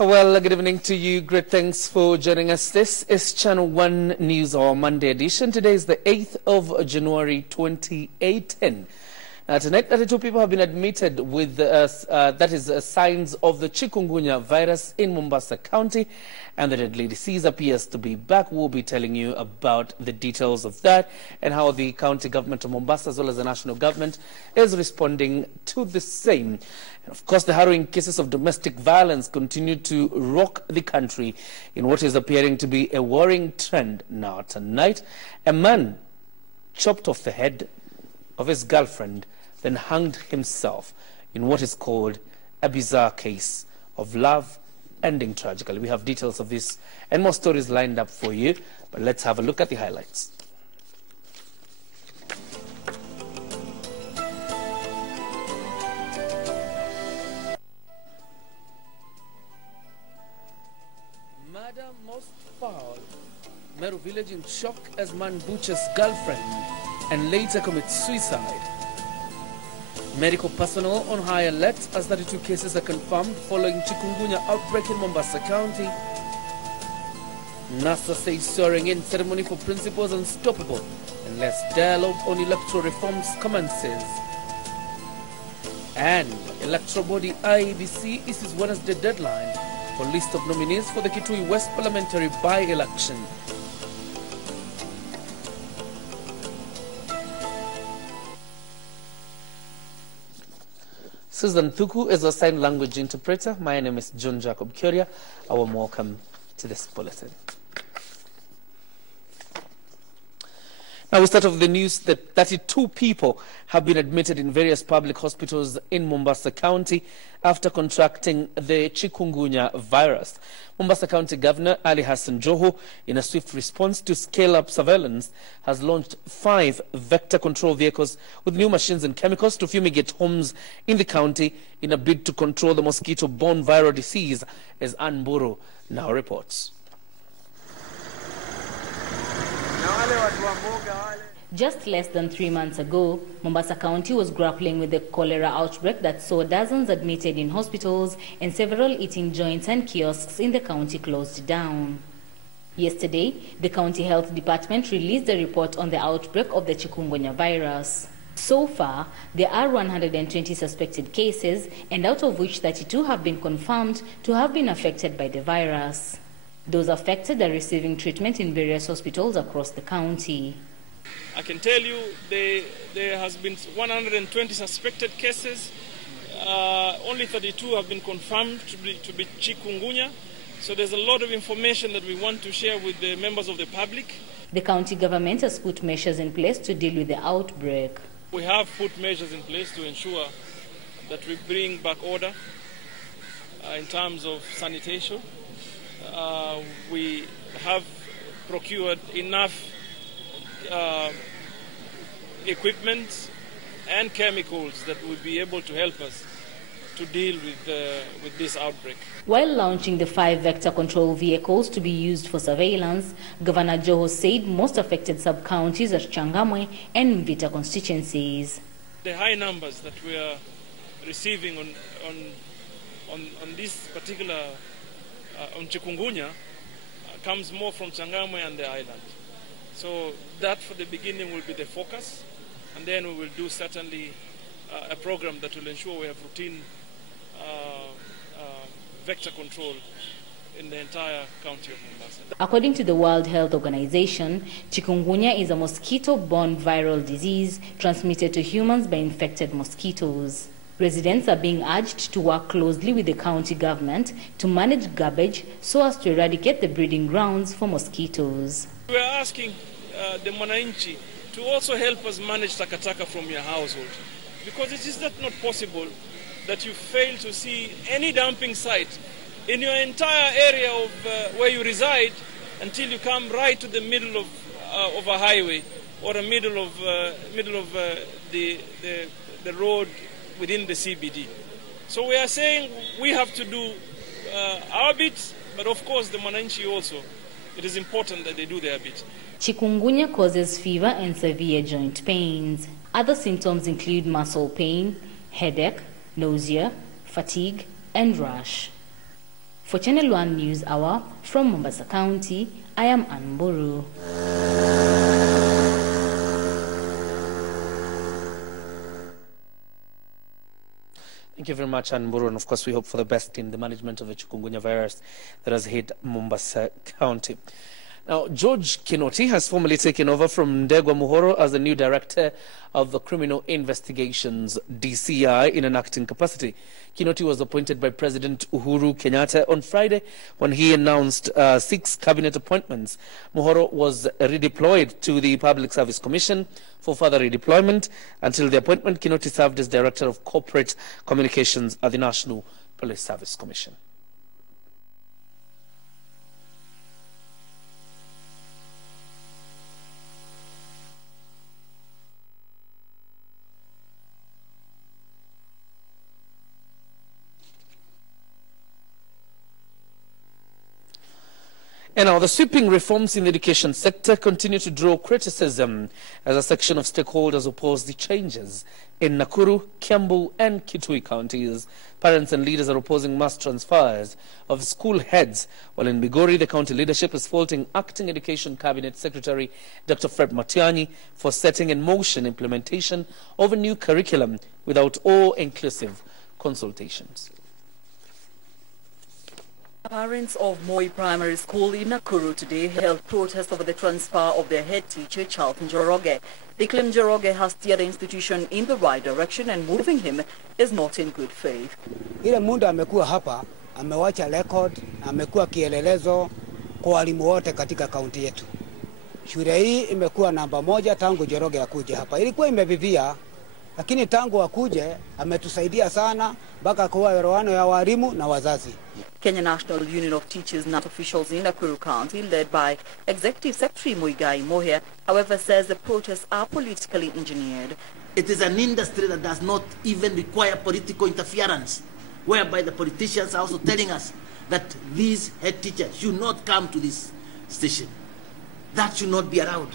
Well, good evening to you. Great thanks for joining us. This is Channel 1 News, our Monday edition. Today is the 8th of January 2018. Tonight, 32 people have been admitted with signs of the Chikungunya virus in Mombasa County, and the deadly disease appears to be back. We'll be telling you about the details of that and how the county government of Mombasa, as well as the national government, is responding to the same. And of course, the harrowing cases of domestic violence continue to rock the country in what is appearing to be a worrying trend. Now, tonight, a man chopped off the head of his girlfriend, then hanged himself in what is called a bizarre case of love ending tragically. We have details of this and more stories lined up for you, but let's have a look at the highlights. Murder most foul. Meru village in shock as man butchers girlfriend and later commits suicide. Medical personnel on high alert as 32 cases are confirmed following Chikungunya outbreak in Mombasa County. NASA says soaring in ceremony for principals unstoppable unless dialogue on electoral reforms commences. And electoral body IBC issues Wednesday deadline for list of nominees for the Keywest parliamentary by-election. Susan Thuku is a sign language interpreter. My name is John Jacob Curia. A warm welcome to this bulletin. Now we start off the news that 32 people have been admitted in various public hospitals in Mombasa County after contracting the Chikungunya virus. Mombasa County Governor Ali Hassan Joho, in a swift response to scale up surveillance, has launched 5 vector control vehicles with new machines and chemicals to fumigate homes in the county in a bid to control the mosquito-borne viral disease, as Ann Buru now reports. Just less than 3 months ago, Mombasa County was grappling with the cholera outbreak that saw dozens admitted in hospitals and several eating joints and kiosks in the county closed down. Yesterday, the County Health Department released a report on the outbreak of the Chikungunya virus. So far, there are 120 suspected cases, and out of which 32 have been confirmed to have been affected by the virus. Those affected are receiving treatment in various hospitals across the county. I can tell you there has been 120 suspected cases. Only 32 have been confirmed to be Chikungunya. So there's a lot of information that we want to share with the members of the public. The county government has put measures in place to deal with the outbreak. We have put measures in place to ensure that we bring back order in terms of sanitation. We have procured enough equipment and chemicals that will be able to help us to deal with this outbreak. While launching the 5 vector control vehicles to be used for surveillance, Governor Joho said most affected sub-counties are Changamwe and Mvita constituencies. The high numbers that we are receiving on this particular on Chikungunya comes more from Changamwe and the island. So that for the beginning will be the focus, and then we will do certainly a program that will ensure we have routine vector control in the entire county of Mombasa. According to the World Health Organization, Chikungunya is a mosquito-borne viral disease transmitted to humans by infected mosquitoes. Residents are being urged to work closely with the county government to manage garbage so as to eradicate the breeding grounds for mosquitoes. We are asking the Mwananchi to also help us manage takataka from your household, because it is not possible that you fail to see any dumping site in your entire area of where you reside until you come right to the middle of a highway or the middle of the road within the CBD. So we are saying we have to do our bit, but of course the Mwananchi also, it is important that they do their bit. Chikungunya causes fever and severe joint pains. Other symptoms include muscle pain, headache, nausea, fatigue, and rash. For Channel 1 News Hour from Mombasa County, I am Anburu. Thank you very much, Anburu. And of course, we hope for the best in the management of the Chikungunya virus that has hit Mombasa County. Now, George Kinoti has formally taken over from Ndegwa Muhoro as the new director of the Criminal Investigations DCI in an acting capacity. Kinoti was appointed by President Uhuru Kenyatta on Friday when he announced 6 cabinet appointments. Muhoro was redeployed to the Public Service Commission for further redeployment. Until the appointment, Kinoti served as Director of Corporate Communications at the National Police Service Commission. And now, the sweeping reforms in the education sector continue to draw criticism as a section of stakeholders oppose the changes. In Nakuru, Kiambu and Kitui counties, parents and leaders are opposing mass transfers of school heads, while in Migori, the county leadership is faulting Acting Education Cabinet Secretary Dr. Fred Matiang'i for setting in motion implementation of a new curriculum without all-inclusive consultations. Parents of Moi Primary School in Nakuru today held protest over the transfer of their head teacher, Charlton Njoroge. They claim Njoroge has steered the institution in the right direction and moving him is not in good faith. Ile muda amekuwa hapa, amewacha record, amekuwa kielelezo kwa walimu wote katika kaunti yetu. Shule hii imekuwa namba 1 tangu Njoroge akuje hapa. Ilikuwa imevivia, lakini tangu akuje ametusaidia sana mpaka kwa elewano ya walimu na wazazi. Kenya National Union of Teachers and officials in Nakuru County, led by Executive Secretary Muigai Moher, however, says the protests are politically engineered. It is an industry that does not even require political interference, whereby the politicians are also telling us that these head teachers should not come to this station. That should not be allowed.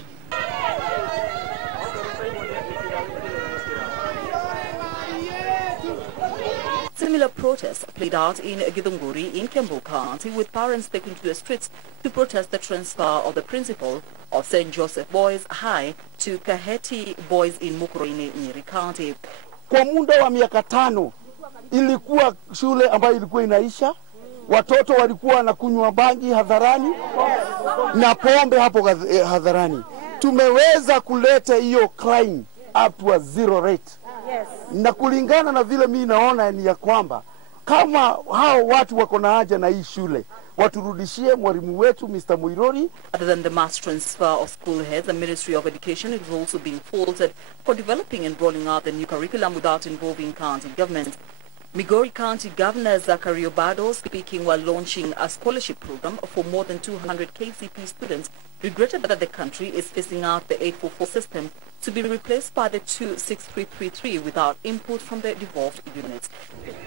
Similar protests played out in Githunguri in Kiambu County, with parents taking to the streets to protest the transfer of the principal of St. Joseph Boys High to Kaheti Boys in Mukurweini, Nyeri County. Kwa muda wa miaka 5 ilikuwa shule ambayo ilikuwa inaisha, watoto walikuwa wanakunywa bangi hadharani na pombe hapo hadharani. Tumeweza kuleta hiyo crime up to a 0 rate. Na kulingana na vile mimi naona ni ya kwamba kama hao watu wako na haja na hii shule, waturudishie mwalimu wetu Mr. Muirori. Other than the mass transfer of school heads, the Ministry of Education is also being faulted for developing and rolling out the new curriculum without involving county government. Migori County Governor Zachary Obado, speaking while launching a scholarship program for more than 200 KCP students, regretted that the country is phasing out the 844 system to be replaced by the 26333 without input from the devolved units.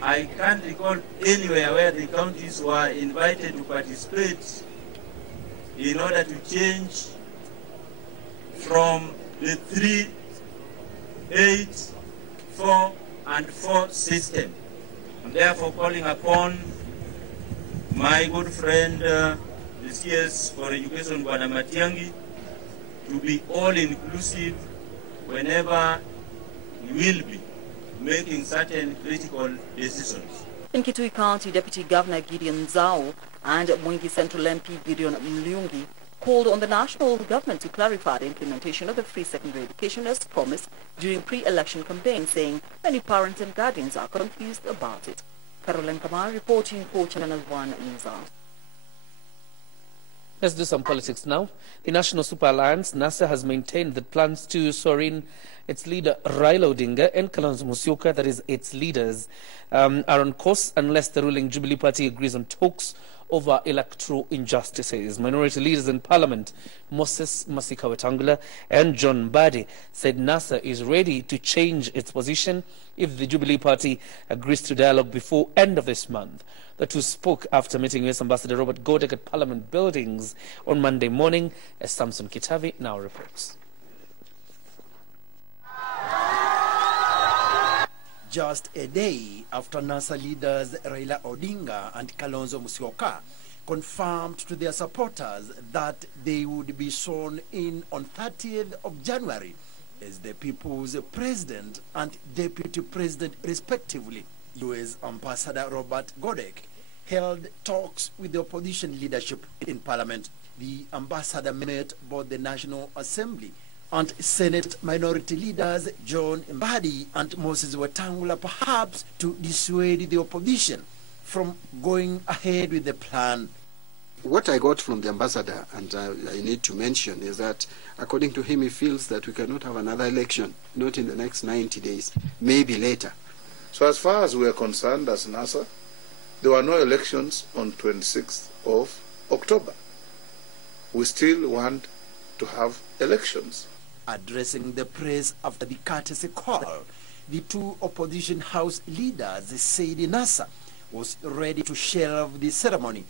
I can't recall anywhere where the counties were invited to participate in order to change from the 3, 8, 4, and 4 system. I'm therefore calling upon my good friend, the CS for Education, Bwana Matiang'i, to be all-inclusive whenever we will be making certain critical decisions. In Kitui County, Deputy Governor Gideon Zhao and Mwingi Central MP Gideon Mliungi called on the national government to clarify the implementation of the free secondary education as promised during pre-election campaign, saying many parents and guardians are confused about it. Caroline Kamar reporting for Channel 1 News Hour. Let's do some politics now. The National Super Alliance, NASA, has maintained that plans to swear in its leader Raila Odinga and Kalonzo Musyoka, that is, its leaders, are on course unless the ruling Jubilee Party agrees on talks over electoral injustices. Minority leaders in Parliament, Moses Masika Wetangula and John Mbadi, said NASA is ready to change its position if the Jubilee Party agrees to dialogue before end of this month. The two spoke after meeting US Ambassador Robert Godek at Parliament buildings on Monday morning, as Samson Kitavi now reports. just a day after NASA leaders Raila Odinga and Kalonzo Musyoka confirmed to their supporters that they would be sworn in on 30th of January as the people's president and deputy president respectively. U.S. Ambassador Robert Godek held talks with the opposition leadership in Parliament. The ambassador met both the National Assembly and Senate minority leaders John Mbadi and Moses Wetangula, perhaps to dissuade the opposition from going ahead with the plan. What I got from the ambassador, and I need to mention, is that according to him, he feels that we cannot have another election, not in the next 90 days, maybe later. So as far as we are concerned as NASA, there were no elections on 26th of October. We still want to have elections. Addressing the press after the courtesy call, the two opposition house leaders said NASA was ready to shelve the ceremony,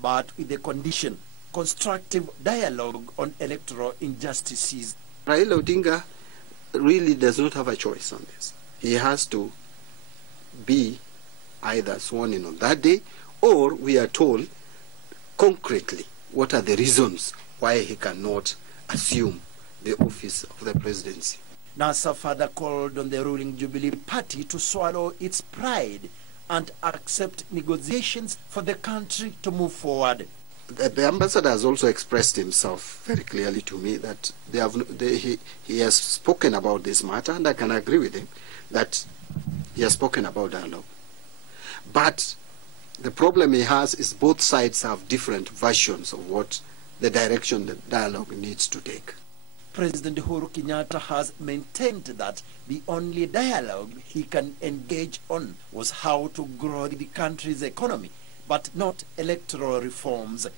but with the condition constructive dialogue on electoral injustices. Raila Odinga really does not have a choice on this. He has to be either sworn in on that day, or we are told concretely what are the reasons why he cannot assume the office of the presidency. NASA further called on the ruling Jubilee Party to swallow its pride and accept negotiations for the country to move forward. The ambassador has also expressed himself very clearly to me that he has spoken about this matter, and I can agree with him that he has spoken about dialogue. But the problem he has is both sides have different versions of what the direction the dialogue needs to take. President Uhuru Kenyatta has maintained that the only dialogue he can engage on was how to grow the country's economy, but not electoral reforms.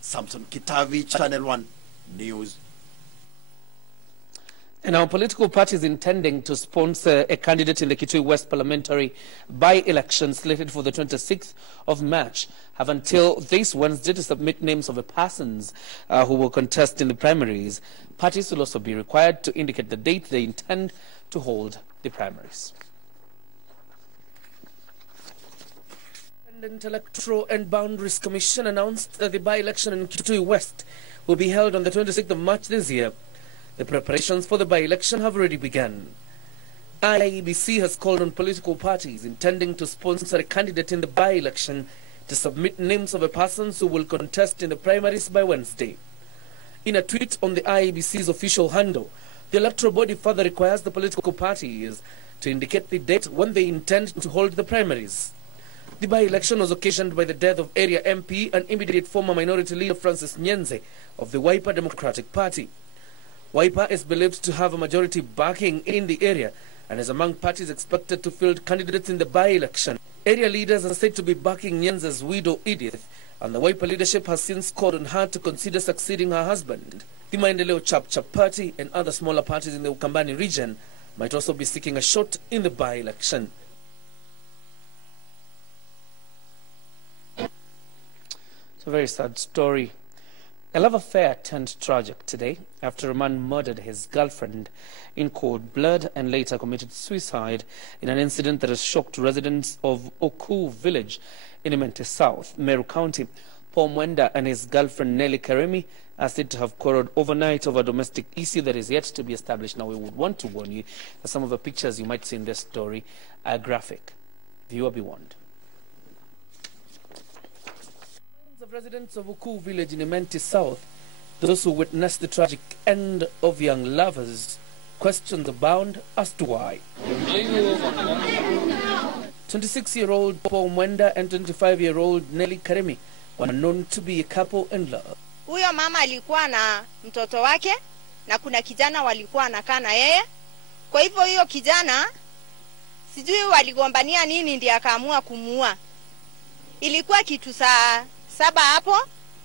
Samson Kitavi, Channel 1 News. And our political parties intending to sponsor a candidate in the Keywest parliamentary by-election slated for the 26th of March have until this Wednesday to submit names of the persons who will contest in the primaries. Parties will also be required to indicate the date they intend to hold the primaries. The Independent Electoral and Boundaries Commission announced that the by-election in Keywest will be held on the 26th of March this year. The preparations for the by-election have already begun. IEBC has called on political parties intending to sponsor a candidate in the by-election to submit names of the persons who will contest in the primaries by Wednesday. In a tweet on the IEBC's official handle, the electoral body further requires the political parties to indicate the date when they intend to hold the primaries. The by-election was occasioned by the death of area MP and immediate former minority leader Francis Nyenze of the Wiper Democratic Party. Wiper is believed to have a majority backing in the area and is among parties expected to field candidates in the by-election. Area leaders are said to be backing Nyenze's widow Edith, and the Wiper leadership has since called on her to consider succeeding her husband. The Maendeleo Chap Chap Party and other smaller parties in the Ukambani region might also be seeking a shot in the by-election. It's a very sad story. A love affair turned tragic today after a man murdered his girlfriend in cold blood and later committed suicide in an incident that has shocked residents of Oku village in Imenti South, Meru County. Paul Mwenda and his girlfriend Nelly Karemi are said to have quarreled overnight over a domestic issue that is yet to be established. Now, we would want to warn you that some of the pictures you might see in this story are graphic. Viewer be warned. Of residents of Oku village in Imenti South, those who witnessed the tragic end of young lovers, questions abound as to why. 26-year-old Paul Mwenda and 25-year-old Nelly Karemi were known to be a couple in love. Huyo mama alikuwa na mtoto wake na kuna kijana walikuwa anakaa na yeye. Kwa hivyo hiyo kijana sijui waligombania nini ndiye akaamua kumuua. Ilikuwa kitu saa 7 hapo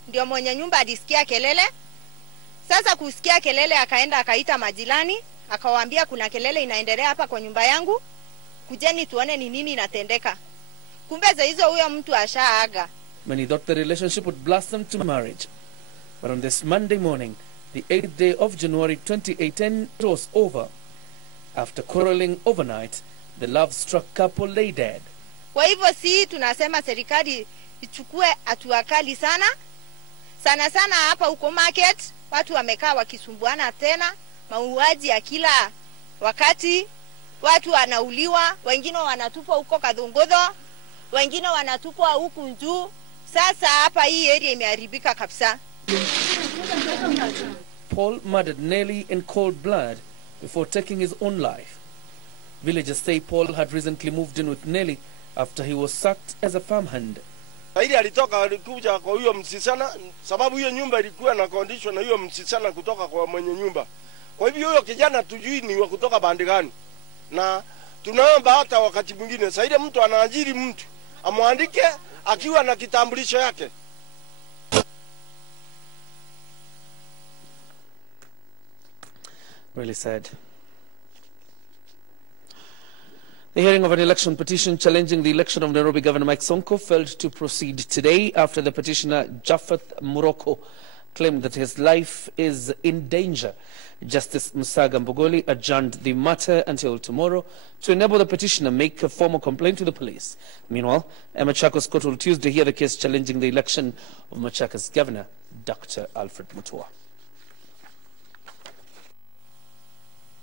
ndio mwenye nyumba alisikia kelele. Sasa kusikia kelele akaenda akaita majirani, akawaambia kuna kelele inaendelea hapa kwa nyumba yangu. Kujeni tuone ni nini inatendeka. Kumbe hizo huyo mtu ashaaga. Many thought the relationship would blossom to marriage. But on this Monday morning, the 8th day of January 2018, it was over. After quarreling overnight, the love-struck couple lay dead. Kwa hivyo si tunasema serikali ichukue hatua kali sana. Sana sana hapa huko market watu wamekaa wakisumbuana tena, mauaji ya kila wakati, watu wanauliwa, wengine wanatupwa huko Kadhongodho, wengine wanatupwa huku juu. Sasa hapa hii area imeharibika kabisa. Paul murdered Nelly in cold blood before taking his own life. Villagers say Paul had recently moved in with Nelly after he was sacked as a farmhand. Saidi alikuja kwa huyo msichana sababu hiyo nyumba ilikuwa na condition na huyo msichana kutoka kwa mwenye nyumba. Kwa hivyo huyo kijana tujui ni wa kutoka bandi gani. Na tunaomba hata wakati mwingine Saidi mtu anaajiri mtu amwandike akiwa na kitambulisho yake. Really sad. The hearing of an election petition challenging the election of Nairobi Governor Mike Sonko failed to proceed today after the petitioner Japheth Morocco claimed that his life is in danger. Justice Musaga Mbogoli adjourned the matter until tomorrow to enable the petitioner make a formal complaint to the police. Meanwhile, Machakos Court will Tuesday hear the case challenging the election of Machakos Governor Dr. Alfred Mutua.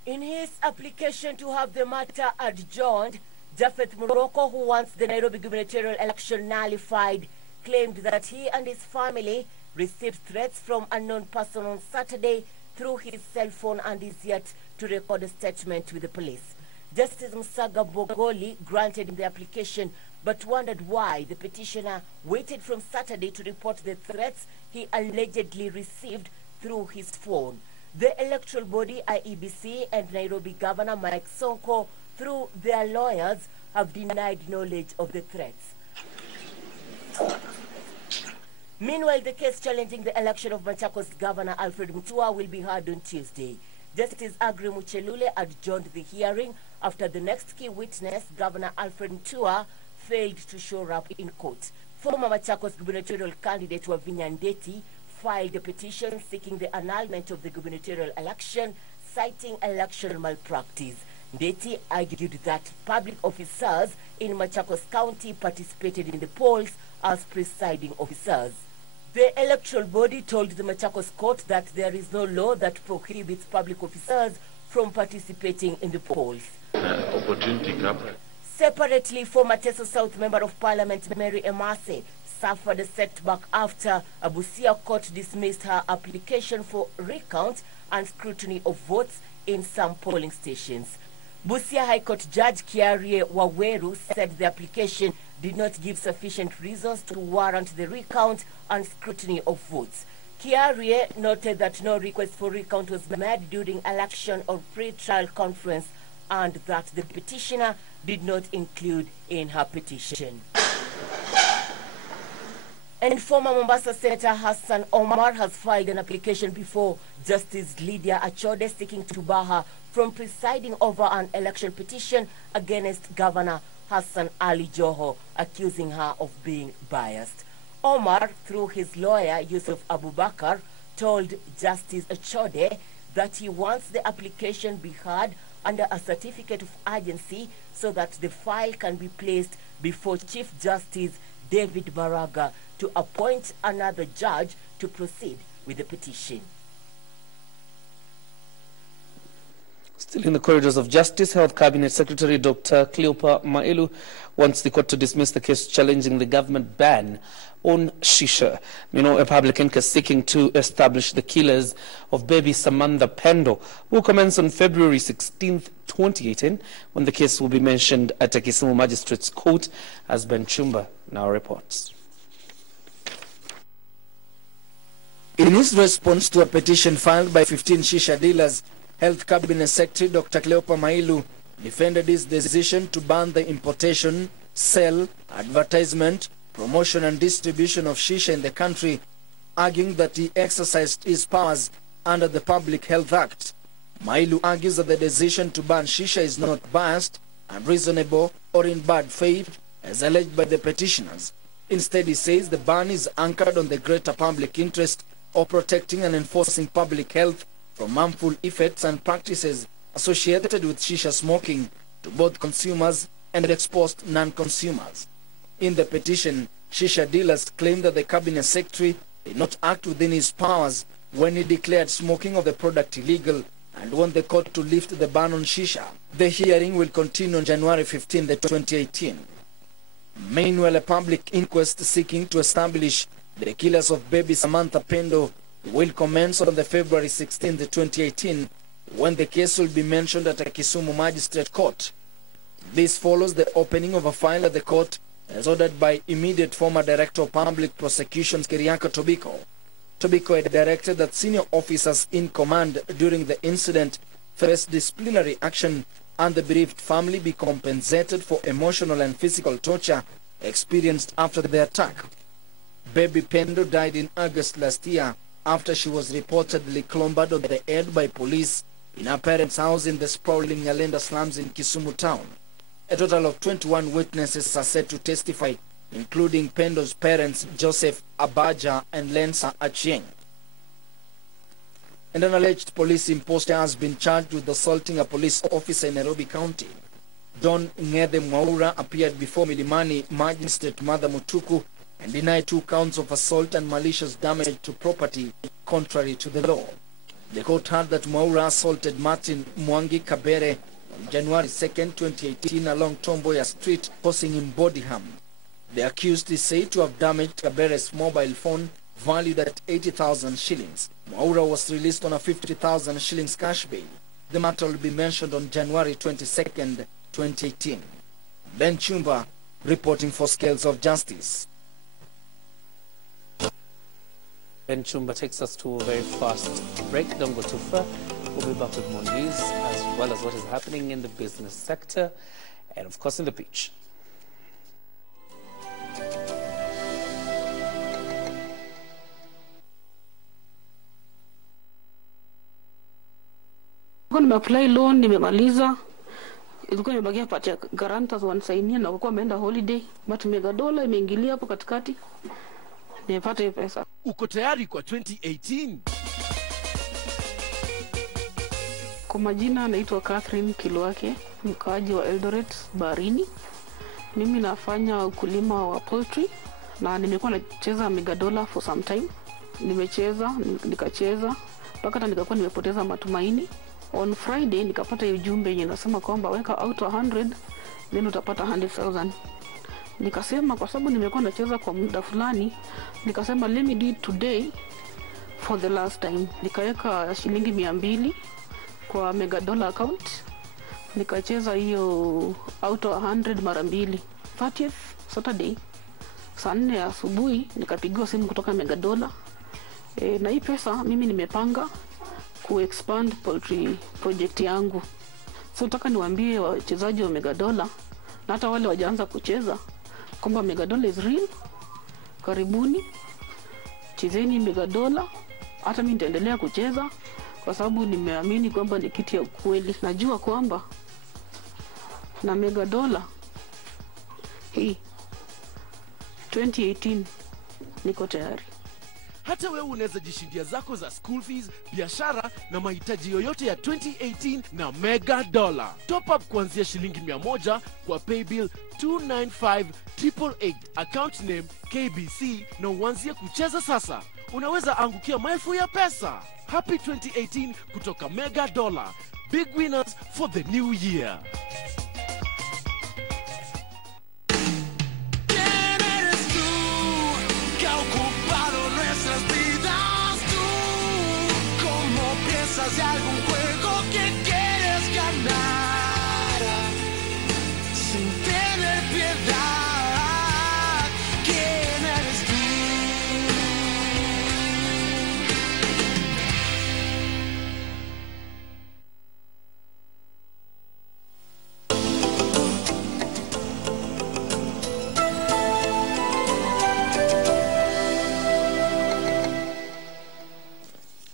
In his application to have the matter adjourned, Japheth Morocco, who wants the Nairobi gubernatorial election nullified, claimed that he and his family received threats from unknown person on Saturday through his cell phone and is yet to record a statement with the police. Justice Musaga Mbogoli granted the application but wondered why the petitioner waited from Saturday to report the threats he allegedly received through his phone. The electoral body IEBC and Nairobi Governor Mike Sonko, through their lawyers, have denied knowledge of the threats. Meanwhile, the case challenging the election of Machakos Governor Alfred Mutua will be heard on Tuesday. Justice Agri Muchelule adjourned the hearing after the next key witness, Governor Alfred Mutua, failed to show up in court. Former Machakos gubernatorial candidate Wavinya Ndeti filed a petition seeking the annulment of the gubernatorial election, citing election malpractice. Ndeti argued that public officers in Machakos County participated in the polls as presiding officers. The electoral body told the Machakos court that there is no law that prohibits public officers from participating in the polls. Separately, former Teso South Member of Parliament Mary Emase suffered a setback after a Busia court dismissed her application for recount and scrutiny of votes in some polling stations. Busia High Court Judge Kiarie Waweru said the application did not give sufficient reasons to warrant the recount and scrutiny of votes. Kiarie noted that no request for recount was made during election or pre-trial conference and that the petitioner did not include in her petition. And former Mombasa Senator Hassan Omar has filed an application before Justice Lydia Achode seeking to bar her from presiding over an election petition against Governor Hassan Ali Joho, accusing her of being biased. Omar, through his lawyer Yusuf Abubakar, told Justice Achode that he wants the application be heard under a certificate of urgency so that the file can be placed before Chief Justice David Maraga to appoint another judge to proceed with the petition. Still in the corridors of justice, Health Cabinet Secretary Dr. Cleopa Mailu wants the court to dismiss the case challenging the government ban on Shisha. A public inquest seeking to establish the killers of baby Samantha Pendo will commence on February 16th, 2018, when the case will be mentioned at a Kisumu Magistrates Court, as Ben Chumba now reports. In his response to a petition filed by 15 Shisha dealers, Health Cabinet Secretary Dr. Cleopa Mailu defended his decision to ban the importation, sale, advertisement, promotion and distribution of Shisha in the country, arguing that he exercised his powers under the Public Health Act. Mailu argues that the decision to ban Shisha is not biased, unreasonable, or in bad faith, as alleged by the petitioners. Instead, he says the ban is anchored on the greater public interest of protecting and enforcing public health from harmful effects and practices associated with Shisha smoking, to both consumers and exposed non-consumers. In the petition, Shisha dealers claim that the Cabinet Secretary did not act within his powers when he declared smoking of the product illegal and want the court to lift the ban on Shisha. The hearing will continue on January 15, 2018. Meanwhile, a public inquest seeking to establish the killers of baby Samantha Pendo will commence on the February 16, 2018, when the case will be mentioned at a Kisumu Magistrate Court. This follows the opening of a file at the court as ordered by immediate former Director of Public Prosecutions Keriako Tobiko. Tobiko had directed that senior officers in command during the incident face disciplinary action and the bereaved family be compensated for emotional and physical torture experienced after the attack. Baby Pendo died in August last year after she was reportedly clombered on the head by police in her parents' house in the sprawling Nyalenda slums in Kisumu town. A total of 21 witnesses are set to testify, including Pendo's parents Joseph Abaja and Lensa Achieng. And an alleged police imposter has been charged with assaulting a police officer in Nairobi County. Don Ngede Mwaura appeared before Milimani Magistrate Mother Mutuku and denied 2 counts of assault and malicious damage to property contrary to the law. The court heard that Mwaura assaulted Martin Mwangi Kabere on January 2, 2018 along Tomboya Street, causing him body harm. The accused is said to have damaged Kabere's mobile phone valued at 80,000 shillings. Mwaura was released on a 50,000 shillings cash bail. The matter will be mentioned on January 22nd, 2018. Ben Chumba reporting for Scales of Justice. Ben Chumba takes us to a very fast break. Don't go too far. We'll be back with more news as well as what is happening in the business sector and of course in the beach. Nimeapply loan, nimemaliza. Ilikuwa nimebakia pati ya guarantors wanisaidia na kwa ameenda holiday, but $1 imeingilia hapo katikati. Nimepata hiyo pesa. Uko tayari kwa 2018? Kwa majina naitwa Catherine Kilwake, mkaaji wa Eldoret Barini. Mimi nafanya ukulima wa poultry na nimekuwa nacheza $1 for some time. Nimecheza, nikacheza, mpaka hata nikakuwa nimepoteza matumaini. On Friday nikapata ujumbe yenye nasema kwamba weka out 100 then utapata 100,000. Nikasema kwa sababu nimekuwa nacheza kwa muda fulani, nikasema let me do it today for the last time. Nikaweka shilingi 200 kwa $1 account. Nikacheza hiyo out 100 mara 2. 30th Saturday saa 4 asubuhi nikapigiwa simu kutoka $1. Na hii pesa mimi nimepanga ku-expand poultry project yangu. So nataka niwaambie wachezaji wa $1 na hata wale wajaanza kucheza kwamba $1 is real. Karibuni, chezeni $1. Hata mimi nitaendelea kucheza kwa sababu nimeamini kwamba ni kitu ya kweli. Najua kwamba na $1 hii 2018 niko tayari. Hata wewe unaweza jishindia zako za school fees, biashara na mahitaji yoyote ya 2018 na $1. Top up kuanzia shilingi 100 kwa paybill 295888, account name KBC, na uanzie kucheza sasa. Unaweza angukia maelfu ya pesa. Happy 2018 kutoka $1. Big winners for the new year. De algún juego que quieres ganar sin tener piedad. ¿Quién eres tú?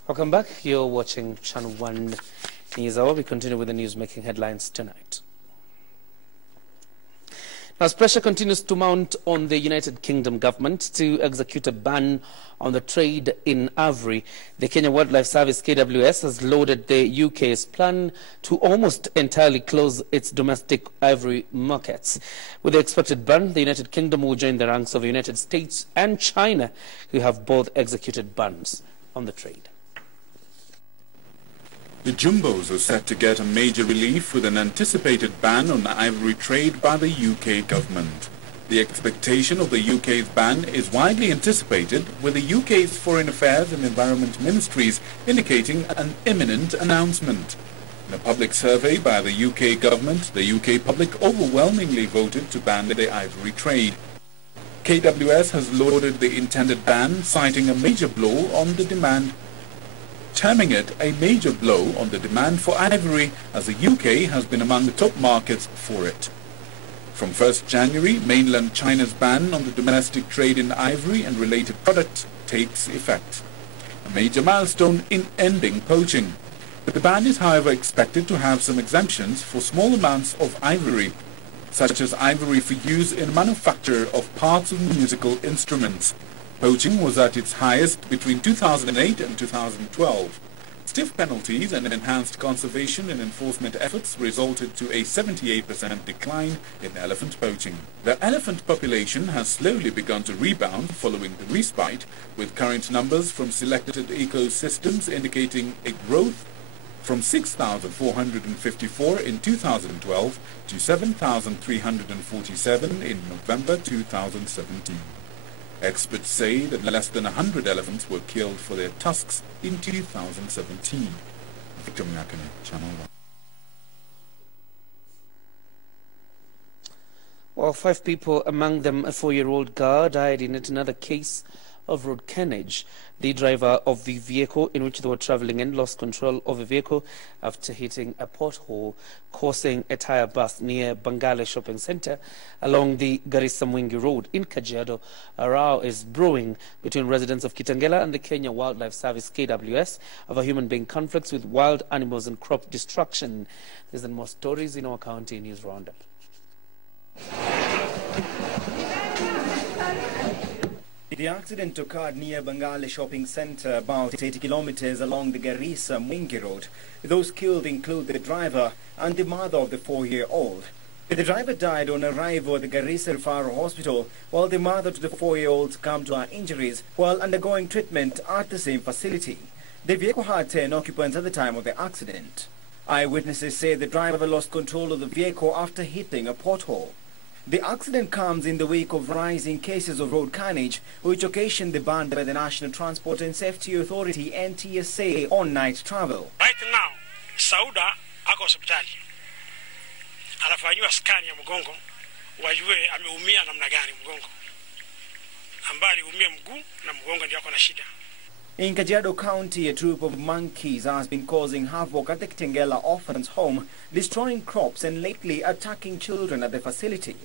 Welcome back. You're watching Channel 1 News Hour. We continue with the news making headlines tonight. As pressure continues to mount on the United Kingdom government to execute a ban on the trade in ivory, the Kenya Wildlife Service KWS has lauded the UK's plan to almost entirely close its domestic ivory markets. With the expected ban, the United Kingdom will join the ranks of the United States and China, who have both executed bans on the trade. The Jumbos are set to get a major relief with an anticipated ban on ivory trade by the UK government. The expectation of the UK's ban is widely anticipated, with the UK's Foreign Affairs and Environment Ministries indicating an imminent announcement. In a public survey by the UK government, the UK public overwhelmingly voted to ban the ivory trade. KWS has lauded the intended ban, citing a major blow on the demand, terming it a major blow on the demand for ivory, as the UK has been among the top markets for it. From 1st January, mainland China's ban on the domestic trade in ivory and related products takes effect, a major milestone in ending poaching. The ban is, however, expected to have some exemptions for small amounts of ivory, such as ivory for use in manufacture of parts of musical instruments. Poaching was at its highest between 2008 and 2012. Stiff penalties and enhanced conservation and enforcement efforts resulted to a 78% decline in elephant poaching. The elephant population has slowly begun to rebound following the respite, with current numbers from selected ecosystems indicating a growth from 6,454 in 2012 to 7,347 in November 2017. Experts say that less than 100 elephants were killed for their tusks in 2017. Victor Mnyakane, Channel 1. Well, 5 people, among them a 4-year-old girl, died in yet another case of road carnage. The driver of the vehicle in which they were traveling in lost control of the vehicle after hitting a pothole, causing a tire burst near Bangale Shopping Centre along the Garissa Mwingi Road in Kajiado. A row is brewing between residents of Kitengela and the Kenya Wildlife Service KWS over human being conflicts with wild animals and crop destruction. There's more stories in our county news roundup. The accident occurred near Bangale Shopping Centre, about 80 kilometers along the Garissa Mwingi Road. Those killed include the driver and the mother of the 4-year-old. The driver died on arrival at the Garissa Referral Hospital, while the mother to the 4-year-old succumbed to her injuries while undergoing treatment at the same facility. The vehicle had 10 occupants at the time of the accident. Eyewitnesses say the driver lost control of the vehicle after hitting a pothole. The accident comes in the wake of rising cases of road carnage, which occasioned the ban by the National Transport and Safety Authority (NTSA) on night travel. Right now, Sauda ako hospitali. Anafanywa scan ya mgongo, wajue ameumia namna gani mgongo. Ambaye aliumia mguu na mgongo ndio ako na shida. In Kajiado County, a troop of monkeys has been causing havoc at the Kitengela Orphans' Home, destroying crops and lately attacking children at the facility.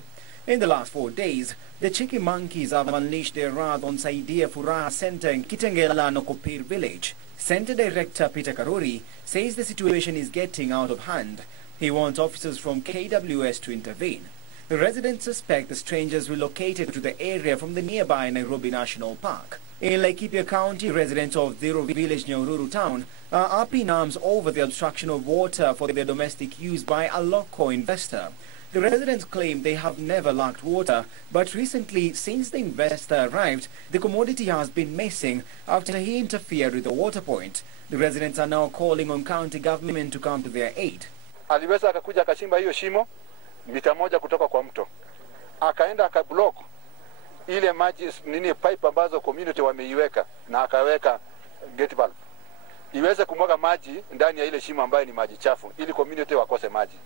In the last 4 days, the cheeky monkeys have unleashed their wrath on Saidia Furaha Center in Kitengela Nokopir village. Center Director Peter Karuri says the situation is getting out of hand. He wants officers from KWS to intervene. The residents suspect the strangers relocated to the area from the nearby Nairobi National Park. In Laikipia County, residents of Zero Village Nyahururu town are up in arms over the obstruction of water for their domestic use by a local investor. The residents claim they have never lacked water, but recently, since the investor arrived, the commodity has been missing after he interfered with the water point. The residents are now calling on county government to come to their aid. Aliweza akakuja akachimba hiyo shimo mita moja kutoka kwa mto. Akaenda akablock ile maji nini pipe ambazo community wameiweka na akaweka gate valve iweze kumwaga maji ndani ya ile shimo ambayo ni maji chafu ili community wakose maji.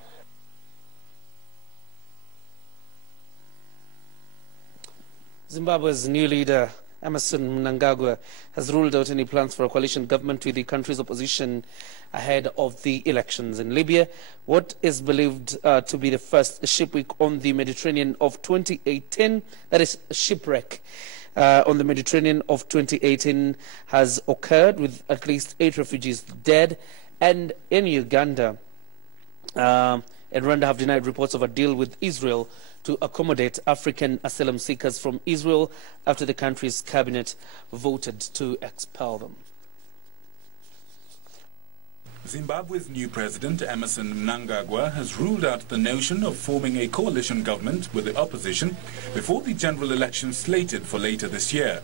Zimbabwe's new leader Emmerson Mnangagwa has ruled out any plans for a coalition government with the country's opposition ahead of the elections in Libya. What is believed to be the first shipwreck on the Mediterranean of 2018, that is shipwreck on the Mediterranean of 2018, has occurred with at least 8 refugees dead. And in Uganda and Rwanda have denied reports of a deal with Israel to accommodate African asylum seekers from Israel after the country's cabinet voted to expel them. Zimbabwe's new president, Emmerson Mnangagwa, has ruled out the notion of forming a coalition government with the opposition before the general election slated for later this year.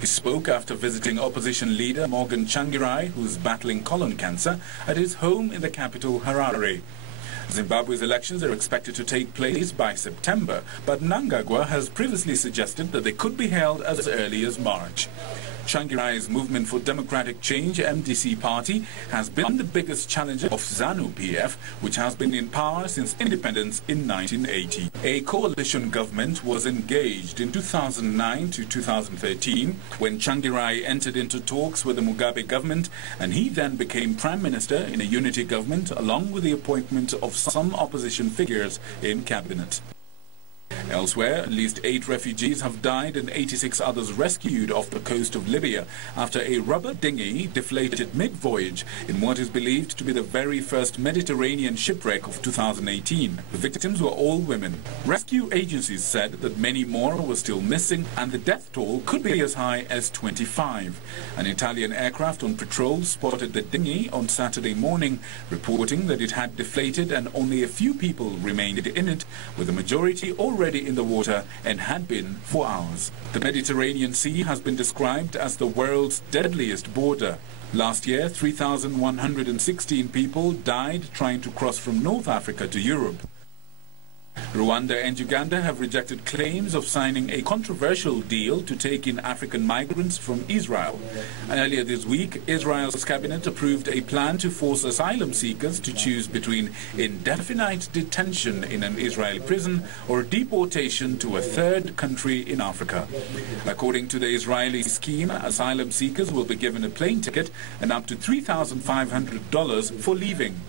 He spoke after visiting opposition leader Morgan Tsvangirai, who's battling colon cancer, at his home in the capital, Harare. Zimbabwe's elections are expected to take place by September, but Mnangagwa has previously suggested that they could be held as early as March. Tsvangirai's Movement for Democratic Change, MDC party, has been the biggest challenger of ZANU-PF, which has been in power since independence in 1980. A coalition government was engaged in 2009 to 2013 when Tsvangirai entered into talks with the Mugabe government, and he then became prime minister in a unity government along with the appointment of some opposition figures in cabinet. Elsewhere, at least 8 refugees have died and 86 others rescued off the coast of Libya after a rubber dinghy deflated mid-voyage in what is believed to be the very first Mediterranean shipwreck of 2018. The victims were all women. Rescue agencies said that many more were still missing and the death toll could be as high as 25. An Italian aircraft on patrol spotted the dinghy on Saturday morning, reporting that it had deflated and only a few people remained in it, with the majority already in the water and had been for hours. The Mediterranean Sea has been described as the world's deadliest border. Last year, 3,116 people died trying to cross from North Africa to Europe. Rwanda and Uganda have rejected claims of signing a controversial deal to take in African migrants from Israel. Earlier this week, Israel's cabinet approved a plan to force asylum seekers to choose between indefinite detention in an Israeli prison or deportation to a third country in Africa. According to the Israeli scheme, asylum seekers will be given a plane ticket and up to $3,500 for leaving.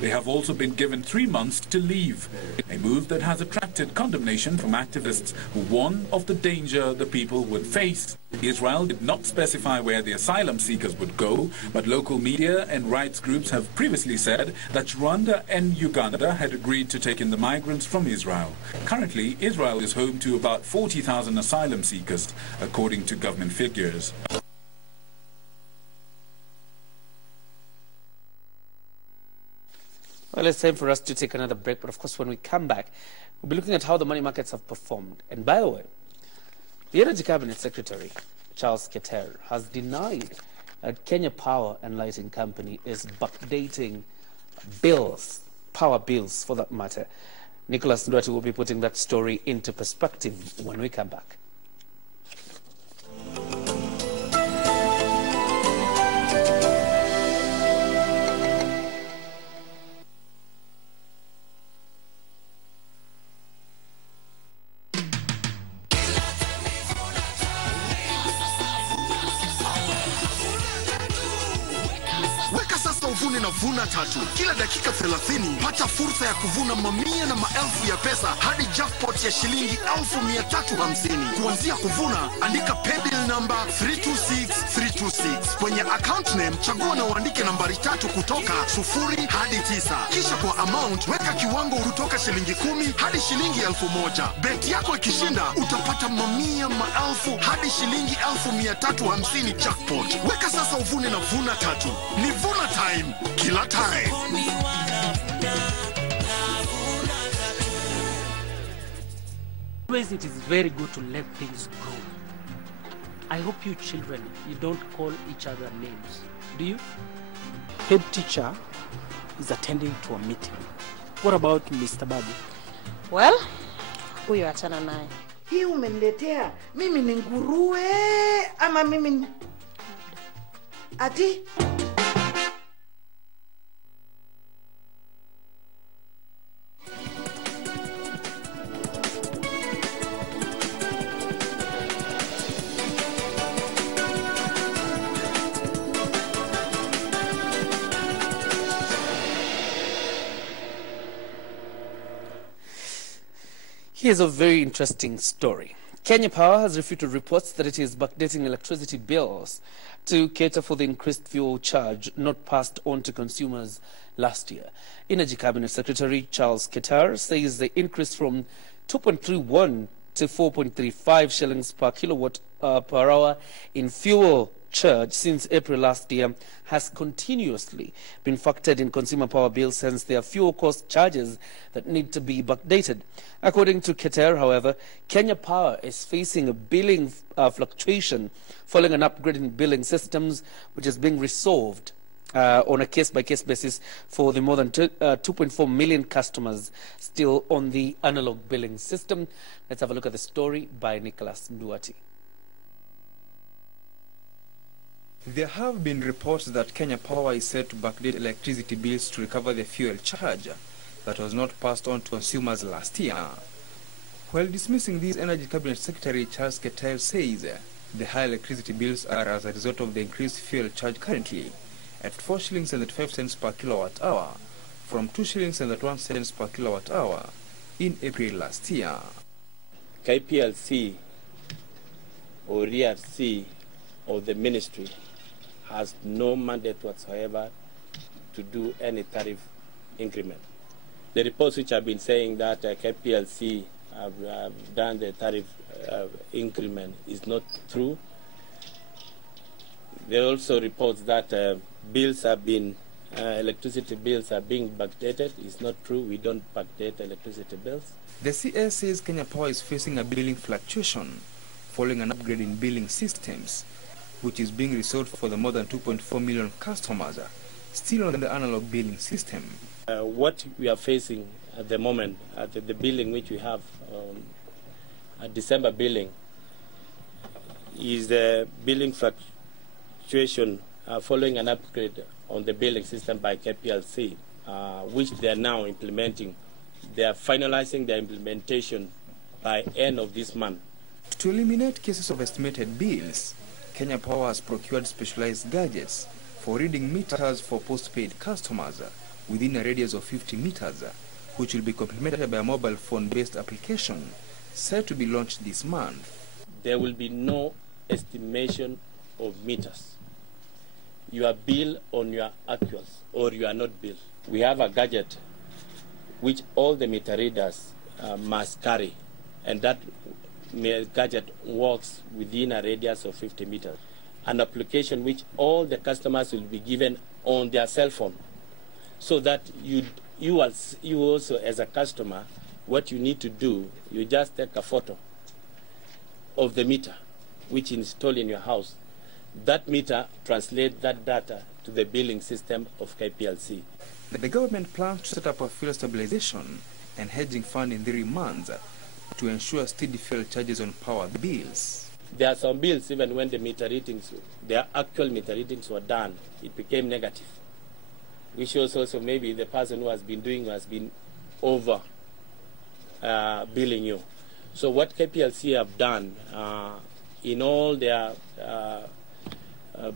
They have also been given 3 months to leave, a move that has attracted condemnation from activists who warn of the danger the people would face. Israel did not specify where the asylum seekers would go, but local media and rights groups have previously said that Rwanda and Uganda had agreed to take in the migrants from Israel. Currently, Israel is home to about 40,000 asylum seekers, according to government figures. Well, it's time for us to take another break, but of course when we come back, we'll be looking at how the money markets have performed. And by the way, the Energy Cabinet Secretary, Charles Keter, has denied that Kenya Power and Lighting Company is backdating bills, power bills for that matter. Nicholas Ndwati will be putting that story into perspective when we come back. Vuna tatu. Kila dakika 30 pata fursa ya kuvuna mamia na maelfu ya pesa hadi jackpot ya shilingi 350,000. Kuanzia kuvuna, andika paybill number 326326. Kwenye account name, chagua na uandike nambari 3 kutoka 0 hadi 9. Kisha kwa amount, weka kiwango kutoka shilingi 10 hadi shilingi 1,000. Bet yako ikishinda, utapata mamia maelfu hadi shilingi 350,000 jackpot. Weka sasa uvune na vuna tatu. Ni vuna time. Kila time. Always it is very good to let things go. I hope you children, you don't call each other names. Do you? Head teacher is attending to a meeting. What about Mr. Babu? Well, huyo achana naye. Hii umeniletea, mimi ni nguruwe ama mimi ati? Here's a very interesting story. Kenya Power has refuted reports that it is backdating electricity bills to cater for the increased fuel charge not passed on to consumers last year. Energy Cabinet Secretary Charles Keter says the increase from 2.31 to 4.35 shillings per kilowatt per hour in fuel charge since April last year has continuously been factored in consumer power bills, hence there are fuel cost charges that need to be backdated. According to Keter, however, Kenya Power is facing a billing fluctuation following an upgrade in billing systems, which is being resolved on a case-by-case basis for the more than 2.4 million customers still on the analog billing system. Let's have a look at the story by Nicholas Nduati. There have been reports that Kenya Power is set to backdate electricity bills to recover the fuel charge that was not passed on to consumers last year. While dismissing these, Energy Cabinet Secretary Charles Keter says the high electricity bills are as a result of the increased fuel charge currently at 4 shillings and 5 cents per kilowatt hour from 2 shillings and 1 cents per kilowatt hour in April last year. KPLC or ERC or the ministry has no mandate whatsoever to do any tariff increment. The reports which have been saying that KPLC have done the tariff increment is not true. There are also reports that bills have been, electricity bills are being backdated. It's not true. We don't backdate electricity bills. The CS says Kenya Power is facing a billing fluctuation following an upgrade in billing systems, which is being resolved for the more than 2.4 million customers still on the analog billing system. What we are facing at the moment, the billing which we have, December billing, is the billing fluctuation following an upgrade on the billing system by KPLC, which they are now implementing. They are finalizing their implementation by end of this month. To eliminate cases of estimated bills, Kenya Power has procured specialized gadgets for reading meters for postpaid customers within a radius of 50 meters, which will be complemented by a mobile phone-based application set to be launched this month. There will be no estimation of meters. You are billed on your actuals or you are not billed. We have a gadget which all the meter readers must carry, and that gadget works within a radius of 50 meters. An application which all the customers will be given on their cell phone, so that you also as a customer, what you need to do, you just take a photo of the meter which is installed in your house. That meter translates that data to the billing system of KPLC. The government plans to set up a fuel stabilization and hedging fund in 3 months to ensure steady fuel charges on power bills. There are some bills, even when the meter readings, their actual meter readings were done, it became negative, which shows also maybe the person who has been doing has been over billing you. So what KPLC have done in all their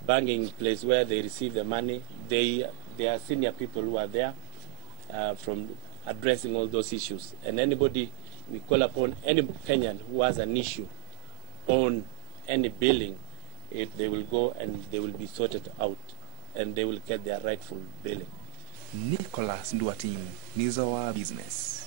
banking place where they receive the money, they are senior people who are there from addressing all those issues. And anybody, we call upon any Kenyan who has an issue on any billing, they will go and they will be sorted out and they will get their rightful billing. Nicholas Nduati, News Hour Business.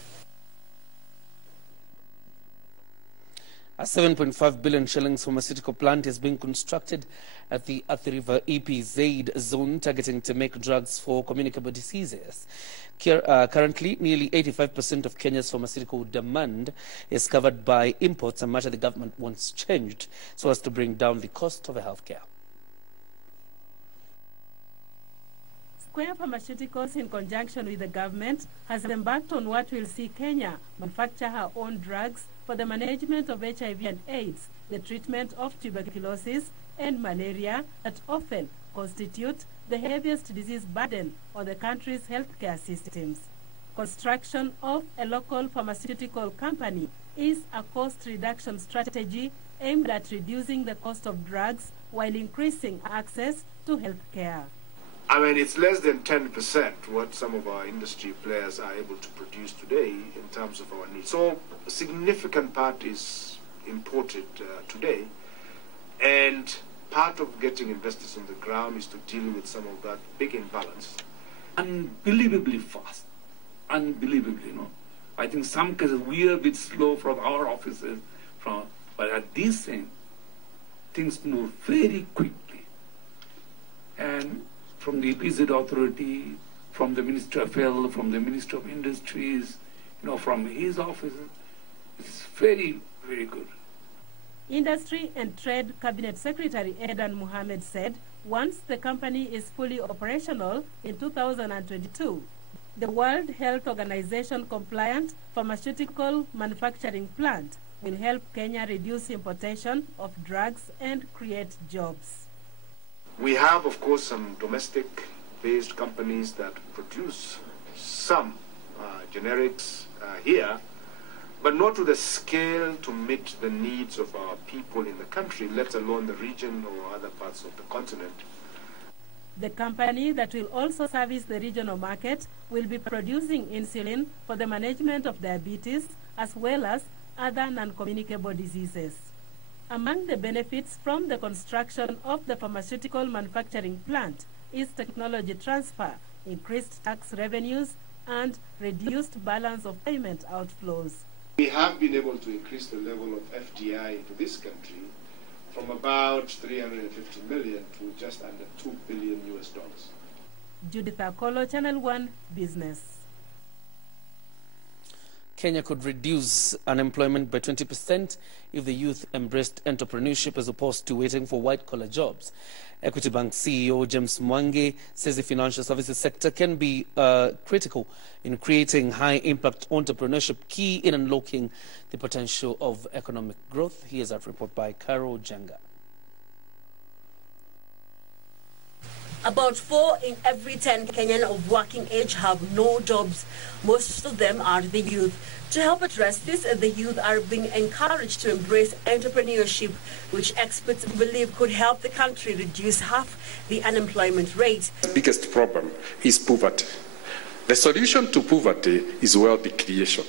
A 7.5 billion shillings pharmaceutical plant is being constructed at the Athi River EPZ zone, targeting to make drugs for communicable diseases. Currently, nearly 85% of Kenya's pharmaceutical demand is covered by imports, and much of the government wants changed so as to bring down the cost of healthcare. Square Pharmaceuticals, in conjunction with the government, has embarked on what will see Kenya manufacture her own drugs for the management of HIV and AIDS, the treatment of tuberculosis and malaria that often constitute the heaviest disease burden on the country's healthcare systems. Construction of a local pharmaceutical company is a cost reduction strategy aimed at reducing the cost of drugs while increasing access to healthcare. I mean, it's less than 10% what some of our industry players are able to produce today in terms of our needs. So a significant part is imported today, and part of getting investors on the ground is to deal with some of that big imbalance. Unbelievably fast, unbelievably, I think some cases we are a bit slow from our offices, but at this thing, things move very quickly. And from the EPZ authority, from the Minister of Health, from the Minister of Industries, from his offices, it's very, very good. Industry and Trade Cabinet Secretary Edan Mohamed said once the company is fully operational in 2022, the World Health Organization compliant pharmaceutical manufacturing plant will help Kenya reduce importation of drugs and create jobs. We have, of course, some domestic-based companies that produce some generics here, but not to the scale to meet the needs of our people in the country, let alone the region or other parts of the continent. The company that will also service the regional market will be producing insulin for the management of diabetes as well as other non-communicable diseases. Among the benefits from the construction of the pharmaceutical manufacturing plant is technology transfer, increased tax revenues, and reduced balance of payment outflows. We have been able to increase the level of FDI into this country from about 350 million to just under $2 billion US. Judith Akolo, Channel 1 Business. Kenya could reduce unemployment by 20% if the youth embraced entrepreneurship as opposed to waiting for white-collar jobs. Equity Bank CEO James Mwangi says the financial services sector can be critical in creating high-impact entrepreneurship, key in unlocking the potential of economic growth. Here's a report by Carol Janga. About 4 in every 10 Kenyan of working age have no jobs. Most of them are the youth. To help address this, the youth are being encouraged to embrace entrepreneurship, which experts believe could help the country reduce half the unemployment rate. The biggest problem is poverty. The solution to poverty is wealth creation.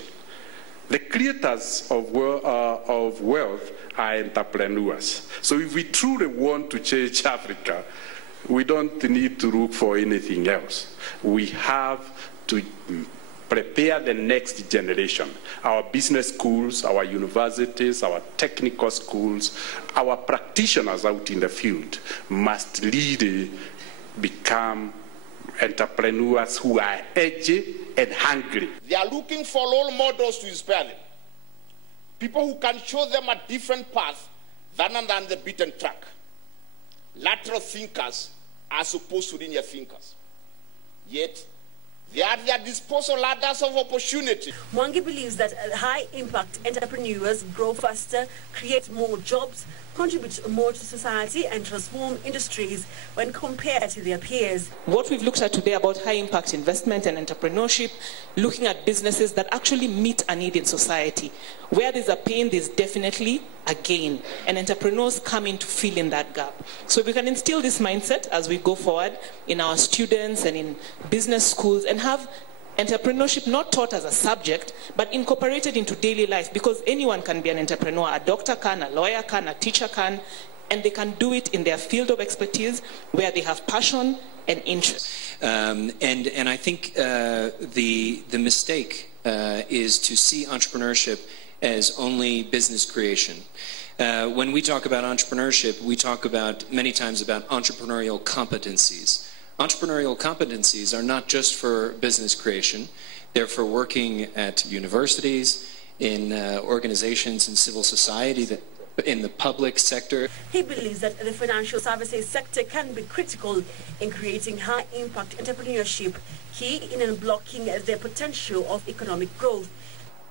The creators of wealth are entrepreneurs. So if we truly want to change Africa, we don't need to look for anything else. We have to prepare the next generation. Our business schools, our universities, our technical schools, our practitioners out in the field must really become entrepreneurs who are edgy and hungry. They are looking for role models to inspire them. People who can show them a different path than the beaten track. Lateral thinkers as opposed to linear thinkers. Yet, they are at their disposal ladders of opportunity. Mwangi believes that high-impact entrepreneurs grow faster, create more jobs, contribute more to society, and transform industries when compared to their peers. What we've looked at today about high-impact investment and entrepreneurship, looking at businesses that actually meet a need in society. Where there's a pain, there's definitely a gain, and entrepreneurs come in to fill in that gap. So we can instill this mindset as we go forward in our students and in business schools, and have entrepreneurship not taught as a subject, but incorporated into daily life, because anyone can be an entrepreneur. A doctor can, a lawyer can, a teacher can, and they can do it in their field of expertise where they have passion and interest. And I think the mistake is to see entrepreneurship as only business creation. When we talk about entrepreneurship, we talk about many times about entrepreneurial competencies. Entrepreneurial competencies are not just for business creation. They're for working at universities, in organizations in civil society, in the public sector. He believes that the financial services sector can be critical in creating high-impact entrepreneurship, key in unblocking the potential of economic growth.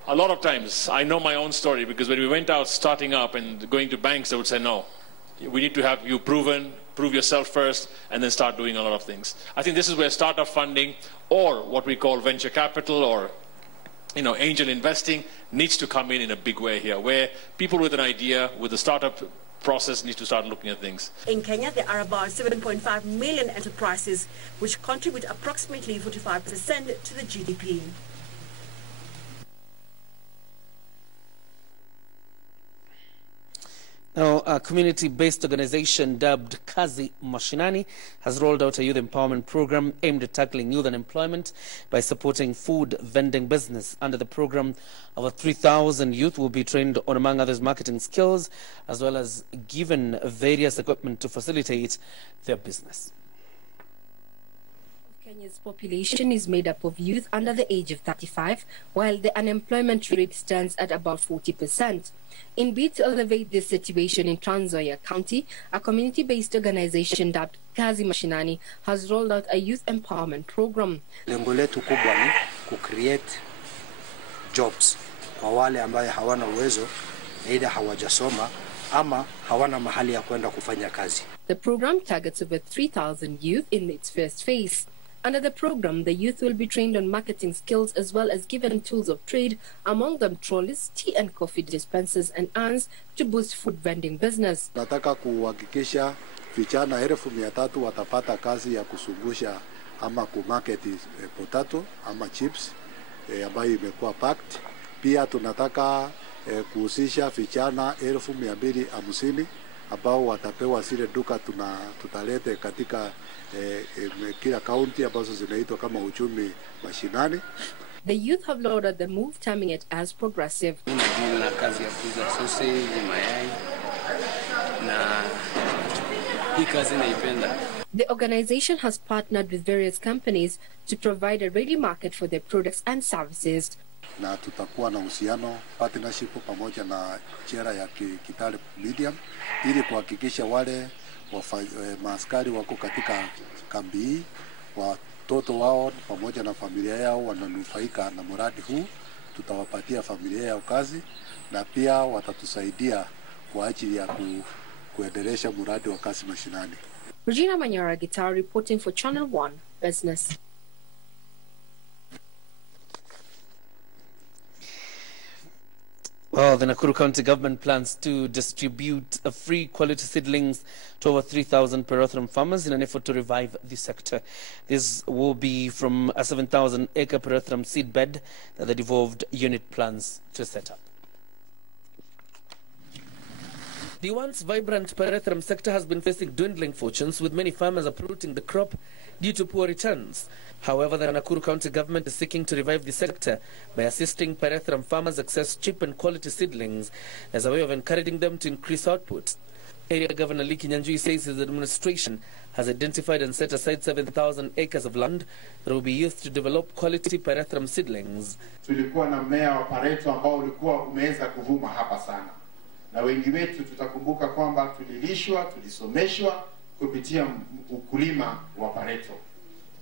A lot of times, I know my own story, because when we went out starting up and going to banks, they would say, no, we need to have you proven, prove yourself first, and then start doing a lot of things. I think this is where startup funding, or what we call venture capital, or angel investing, needs to come in a big way here, where people with an idea, with the startup process, need to start looking at things. In Kenya, there are about 7.5 million enterprises, which contribute approximately 45% to the GDP. Now, a community-based organization dubbed Kazi Mashinani has rolled out a youth empowerment program aimed at tackling youth unemployment by supporting food vending business. Under the program, over 3,000 youth will be trained on, among others, marketing skills, as well as given various equipment to facilitate their business. Kenya's population is made up of youth under the age of 35, while the unemployment rate stands at about 40%. In bid to elevate this situation in Trans Nzoia County, a community-based organization dubbed Kazi Mashinani has rolled out a youth empowerment program. Lengo letu kubwa ni kucreate jobs kwa wale ambaye hawana uwezo, aidha hawajasoma ama hawana mahali ya kwenda kufanya kazi. The program targets over 3,000 youth in its first phase. Under the program, the youth will be trained on marketing skills as well as given tools of trade, among them trolleys, tea and coffee dispensers and urns to boost food vending business. Nataka kuhakikisha vijana 300 watapata kazi ya kusungusha ama kumarket potato ama chips ambayo imekuwa packed. Pia tunataka kuhusisha vijana 250 ambao watapewa zile duka tutalete katika kila kaunti ambazo zinaitwa kama uchumi mashinani. The youth have lauded the move, terming it as progressive. Na kazi ya kuuza sausage, mayai na hii kazi naipenda. The organization has partnered with various companies to provide a ready market for their products and services. Na tutakuwa na uhusiano partnership pamoja na chera ya Kitale Medium ili kuhakikisha wale maaskari wako katika kambi hii, watoto wao pamoja na familia yao wananufaika na mradi huu. Tutawapatia familia yao kazi na pia watatusaidia kwa ajili ya kuendelesha mradi wa Kazi Mashinani. Regina Manyara Guitar reporting for Channel 1 Business. Well, the Nakuru County government plans to distribute free quality seedlings to over 3,000 Pyrethrum farmers in an effort to revive the sector. This will be from a 7,000-acre Pyrethrum seed bed that the devolved unit plans to set up. The once vibrant Pyrethrum sector has been facing dwindling fortunes, with many farmers uprooting the crop due to poor returns. However, the Nakuru County government is seeking to revive the sector by assisting Pyrethrum farmers access cheap and quality seedlings as a way of encouraging them to increase output. Area Governor Lee Kinyanjui says his administration has identified and set aside 7,000 acres of land that will be used to develop quality Pyrethrum seedlings. Tulikuwa na mmea wa pareto ambao ulikuwa umeweza kuvuma hapa sana. Na wengi wetu tutakumbuka kwamba tulilishwa, tulisomeshwa kupitia ukulima wa pareto.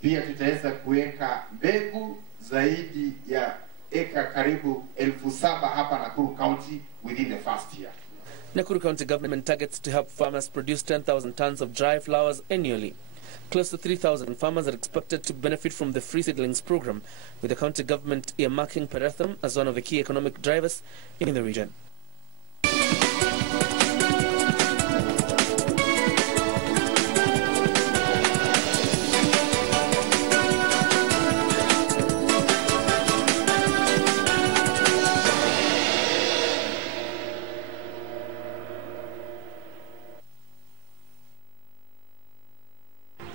Pia tutaweza kuweka mbegu zaidi ya eka karibu 7,000 hapa Nakuru County within the first year. Nakuru County government targets to help farmers produce 10,000 tons of dry flowers annually. Close to 3,000 farmers are expected to benefit from the free seedlings program, with the county government earmarking Pyrethrum as one of the key economic drivers in the region.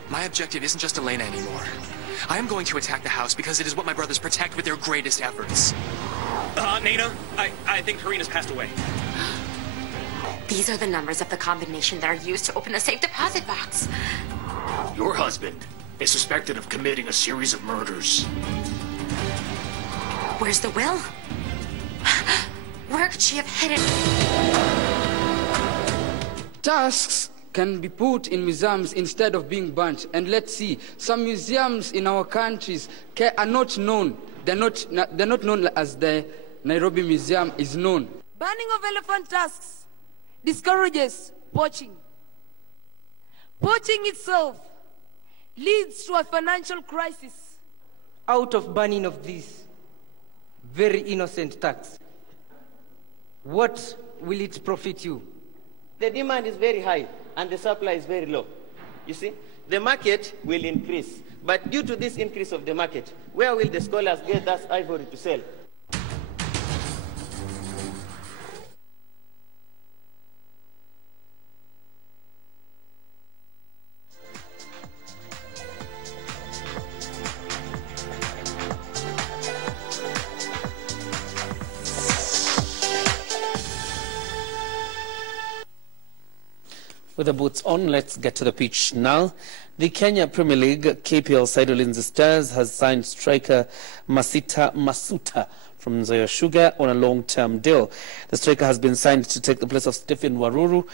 My objective isn't just Elena anymore. I am going to attack the house because it is what my brothers protect with their greatest efforts. Nana, I think Karina's passed away. These are the numbers of the combination that are used to open the safe deposit box. Your husband is suspected of committing a series of murders. Where's the will? Where could she have hidden? Tasks can be put in museums instead of being burnt. And let's see, some museums in our countries are not known. They're not known as the Nairobi Museum is known. Banning of elephant tusks discourages poaching. Poaching itself leads to a financial crisis. Out of banning of these very innocent tax, what will it profit you? The demand is very high and the supply is very low. You see, the market will increase. But due to this increase of the market, where will the scholars get that ivory to sell? With the boots on, let's get to the pitch now. The Kenya Premier League KPL side Ulinzi Stars has signed striker Masita Masuta from Nzoia Sugar on a long-term deal. The striker has been signed to take the place of Stephen Waruru,